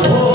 Oh.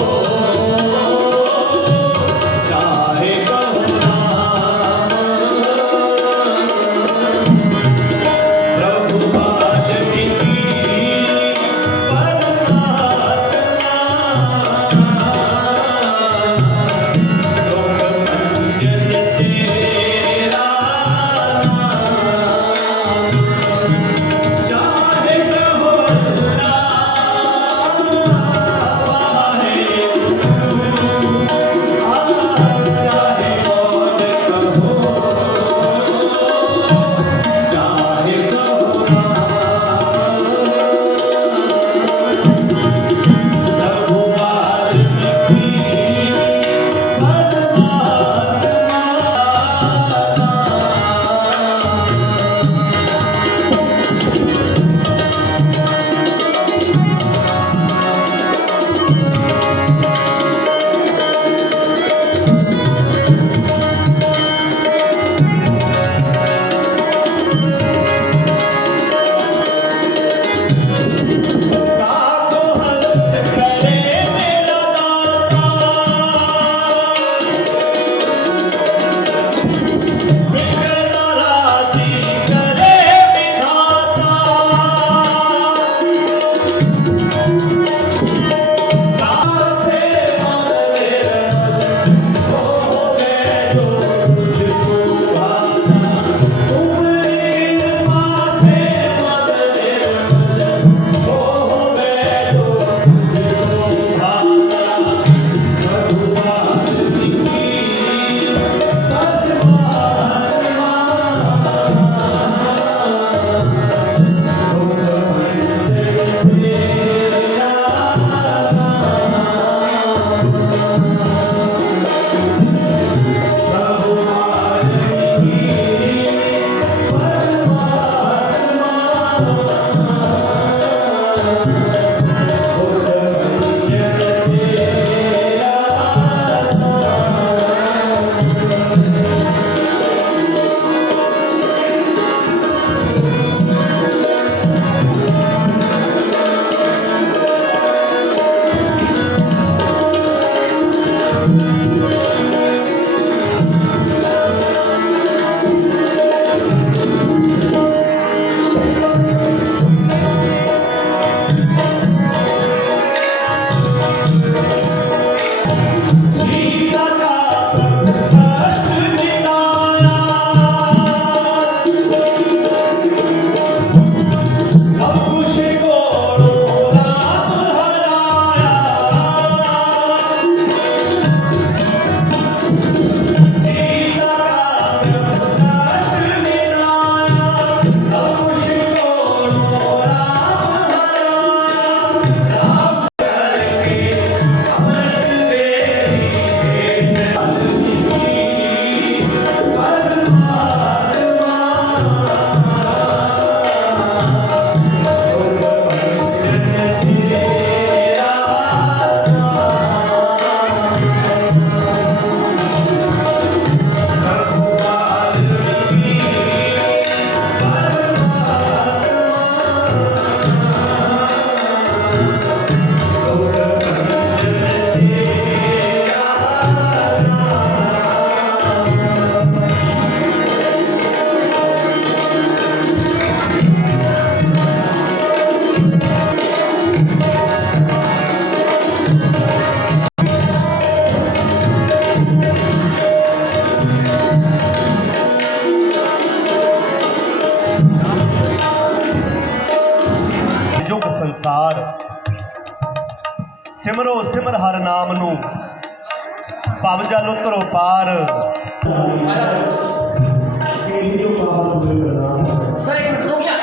ਸਿਮਰ ਹਰ ਨਾਮ ਨੂੰ। ਭਵ ਜਲ ਉਤਰੋ ਪਾਰ। ਸਰ ਇੱਕ ਰੁਕ ਗਿਆ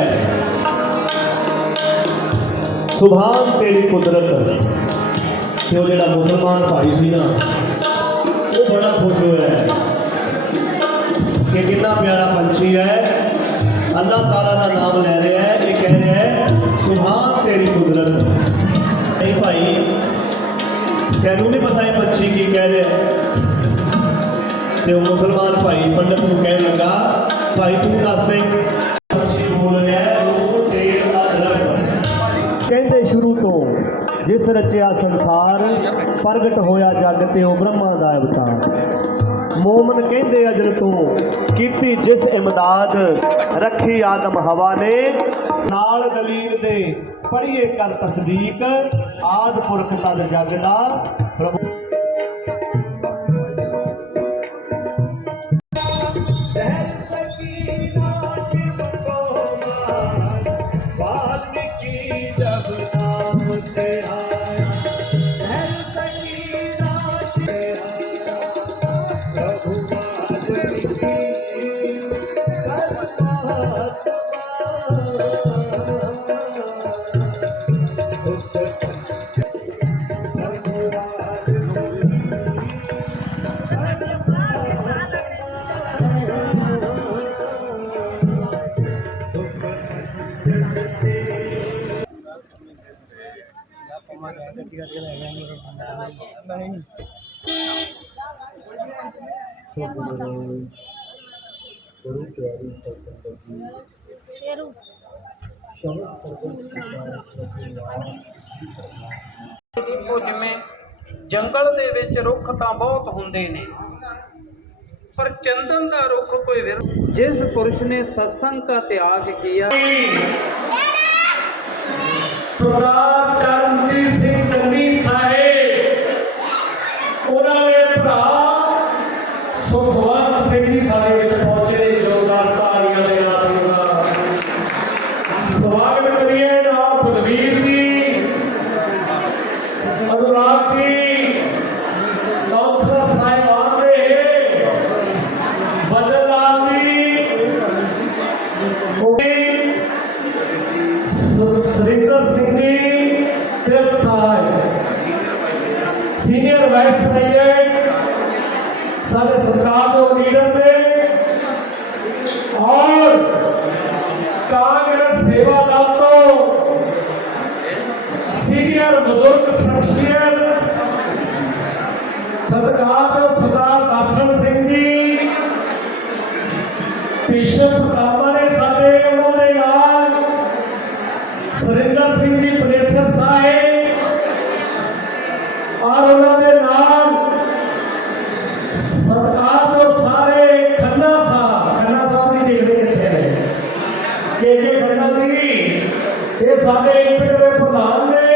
ਸੁਭਾਨ ਤੇਰੀ ਕੁਦਰਤ। ਤੇ ਉਹ ਜਿਹੜਾ ਮੁਸਲਮਾਨ ਭਾਈ ਸੀ ਨਾ, ਉਹ ਬੜਾ ਖੁਸ਼ ਹੋਇਆ ਕਿ ਕਿੰਨਾ ਪਿਆਰਾ ਪੰਛੀ ਹੈ। ਅੱਲਾਹ ਤਾਲਾ ਦਾ ਨਾਮ ਲੈ ਰਿਹਾ ਹੈ ਇਹ ਕਹਿ ਰਿਹਾ ਹੈ, ਸੁਭਾਨ ਤੇਰੀ ਕੁਦਰਤ। ਇਹ ਭਾਈ, ਤੈਨੂੰ ਨਹੀਂ ਪਤਾ ਇਹ ਪੰਛੀ ਕੀ ਕਹਿ ਰਿਹਾ ਹੈ। ਤੇ ਉਹ ਮੁਸਲਮਾਨ ਭਾਈ ਪੰਡਤ ਨੂੰ ਕਹਿਣ ਲੱਗਾ, ਭਾਈ ਤੂੰ ਦੱਸ ਦੇ ਰਚਿਆ ਸੰਸਾਰ, ਪ੍ਰਗਟ ਹੋਇਆ ਜਗ ਤੇ ਉਹ ਬ੍ਰਹਮਾ ਦਾ ਅਵਤਾਰ। ਮੋਮਨ ਕਹਿੰਦੇ ਅਜਰ ਤੋਂ ਕੀਤੀ ਜਿਸ ਇਮਦਾਦ ਰੱਖੀ ਆਦਮ ਹਵਾ ਨੇ, ਨਾਲ ਦਲੀਲ ਦੇ ਪੜ੍ਹੀਏ ਕਰ ਤਸਦੀਕ, ਆਦ ਪੁਰਖ ਤਦ ਜਗ ਦਾ ਪ੍ਰਭੂ प्रभु शेरू ਦੇਖੋ ਜਿਵੇਂ ਜੰਗਲ ਦੇ ਵਿੱਚ ਰੁੱਖ ਤਾਂ ਬਹੁਤ ਹੁੰਦੇ ਨੇ ਪਰ ਚੰਦਨ ਦਾ ਰੁੱਖ ਕੋਈ ਵਿਰ ਜਿਸ ਪੁਰਸ਼ ਨੇ ਸਤਸੰਗ ਦਾ ਤਿਆਗ ਕੀਆ ਸਰਦਾਰ ਚਰਨਜੀਤ ਸਿੰਘ دیواداتوں سینئر بزرگ شخصیت سرکار سردار درشن سنگھ جی پیشے ਸਾਡੇ ਪਿੰਡ ਦੇ ਪ੍ਰਧਾਨ ਨੇ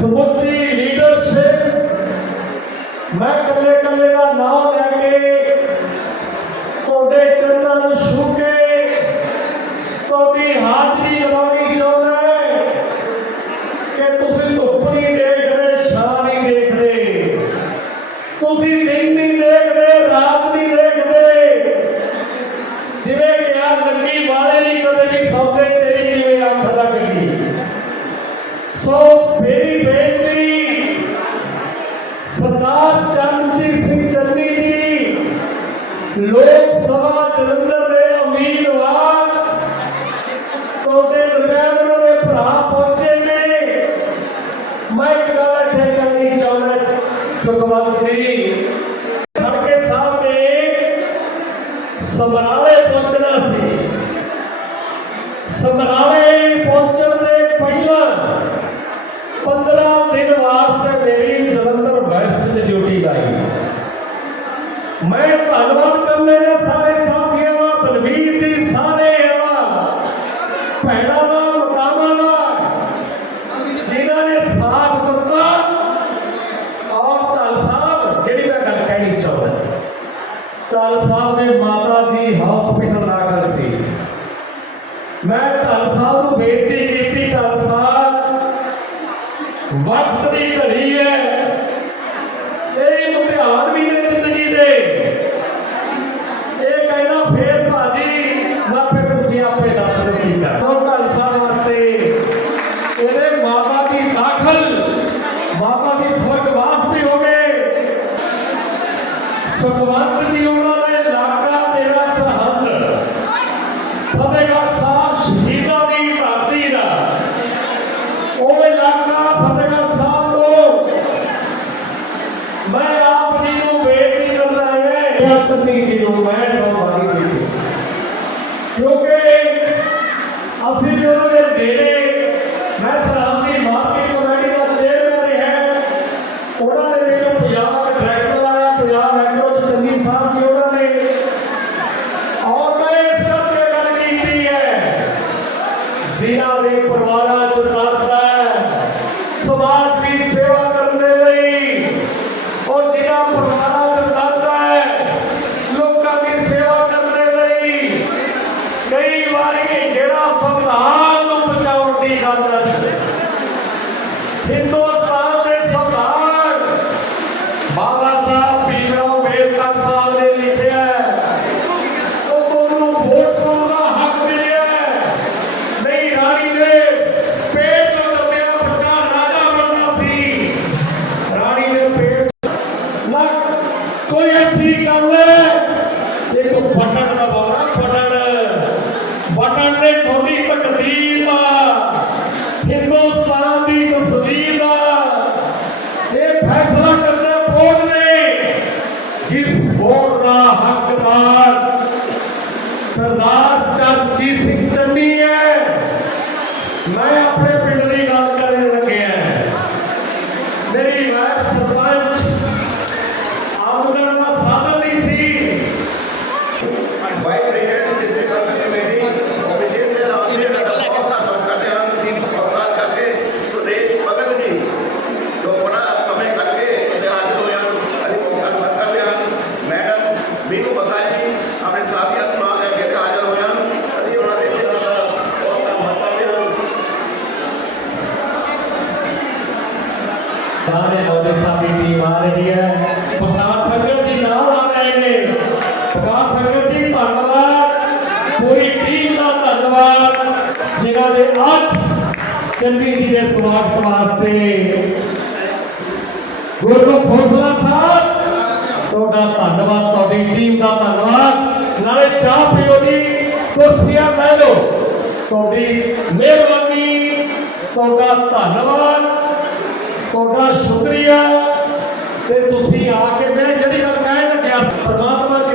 ਸਮੁੱਚੀ ਲੀਡਰਸ਼ਿਪ ਮੈਂ ਕੱਲੇ ਕੱਲੇ ਦਾ ਨਾਮ ਲੈ ਕੇ ਤੁਹਾਡੇ ਚਰਨਾਂ ਨੂੰ ਛੂ ਕੇ ਤੁਹਾਡੀ ਹਾਜ਼ਰੀ ਸੋ ਮੇਰੀ ਬੇਨਤੀ। ਸਰਦਾਰ ਚਰਨਜੀਤ ਸਿੰਘ ਚੰਨੀ ਜੀ ਲੋਕ ਸਭਾ ਜਲੰਧਰ ಮ್ಯಾಟ್ ಹಾಕ್ಬಿಟ್ಟು ಇದು ಮ್ಯಾಟ್ আমাদের ਚੰਨੀ ਜੀ ਦੇ ਸਵਾਗਤ ਵਾਸਤੇ। ਗੁਰਮੁਖ ਖੋਸਲਾ ਸਾਹਿਬ, ਤੁਹਾਡਾ ਧੰਨਵਾਦ, ਤੁਹਾਡੀ ਟੀਮ ਦਾ ਧੰਨਵਾਦ। ਨਾਲੇ ਚਾਹ ਪੀਓ ਜੀ, ਕੁਰਸੀਆਂ ਲੈ ਲਓ। ਤੁਹਾਡੀ ਮਿਹਰਬਾਨੀ, ਤੁਹਾਡਾ ਧੰਨਵਾਦ, ਤੁਹਾਡਾ ਸ਼ੁਕਰੀਆ। ਤੇ ਤੁਸੀਂ ਆ ਕੇ ਮੈਂ ਜਿਹੜੀ ਗੱਲ ਕਹਿਣ ਲੱਗਿਆ ਪ੍ਰਮਾਤਮਾ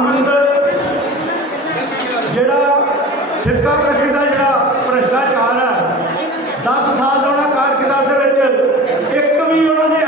ਮੰਦਰ, ਜਿਹੜਾ ਫਿਰਕਾ ਪ੍ਰਕਿਰਤੀ ਦਾ ਜਿਹੜਾ ਭ੍ਰਿਸ਼ਟਾਚਾਰ ਹੈ 10 ਸਾਲ ਦਾ ਉਹਨਾਂ ਕਾਰਜਕਾਲ ਦੇ ਵਿੱਚ ਇੱਕ ਵੀ ਉਹਨਾਂ ਨੇ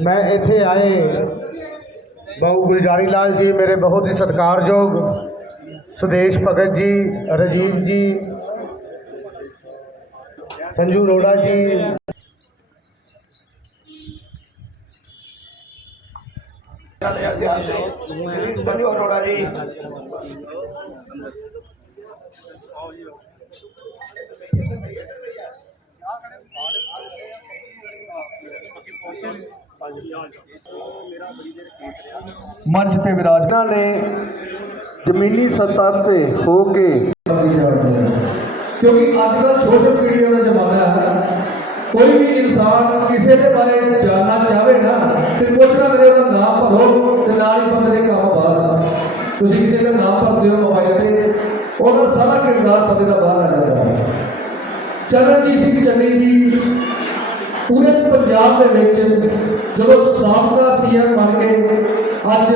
ਮੈਂ ਇੱਥੇ ਆਏ ਬਾਬੂ ਗੁਲਜ਼ਾਰੀ ਲਾਲ ਜੀ ਮੇਰੇ ਬਹੁਤ ਹੀ ਸਤਿਕਾਰਯੋਗ ਸੁਦੇਸ਼ ਭਗਤ ਜੀ ਰਜੀਵ ਜੀ ਸੰਜੂ ਅਰੋੜਾ ਜੀ ਸੰਜੂ ਅਰੋੜਾ ਜੀ ਮੰਚ ਤੇ ਵਿਰਾਜਨਾਂ ਨੇ ਜ਼ਮੀਨੀ ਸਤਹ ਤੇ ਹੋ ਕੇ ਕਿਉਂਕਿ ਅੱਜ ਕੱਲ੍ਹ ਸੋਸ਼ਲ ਮੀਡੀਆ ਦਾ ਜ਼ਮਾਨਾ ਹੈ। ਕੋਈ ਵੀ ਇਨਸਾਨ ਕਿਸੇ ਦੇ ਬਾਰੇ ਜਾਣਨਾ ਚਾਹਵੇ ਨਾ, ਤੇ ਪੁੱਛਣਾ ਕਰੇ ਉਹਦਾ ਨਾਮ ਭਰੋ ਤੇ ਨਾਲ ਹੀ ਬੰਦੇ ਦੇ ਕੰਮ ਬਾਹਰ ਤੁਸੀਂ ਕਿਸੇ ਦਾ ਨਾਮ ਭਰਦੇ ਹੋ ਮੋਬਾਈਲ ਤੇ, ਉਹਦਾ ਸਾਰਾ ਕਿਰਦਾਰ ਬੰਦੇ ਦਾ ਬਾਹਰ ਆ ਜਾਂਦਾ ਹੈ। ਚਰਨਜੀਤ ਸਿੰਘ ਚੰਨੀ ਜੀ ਪੂਰੇ ਪੰਜਾਬ ਦੇ ਵਿੱਚ ਜਦੋਂ ਸਾਬਕਾ ਸੀਐਮ ਬਣ ਕੇ ਅੱਜ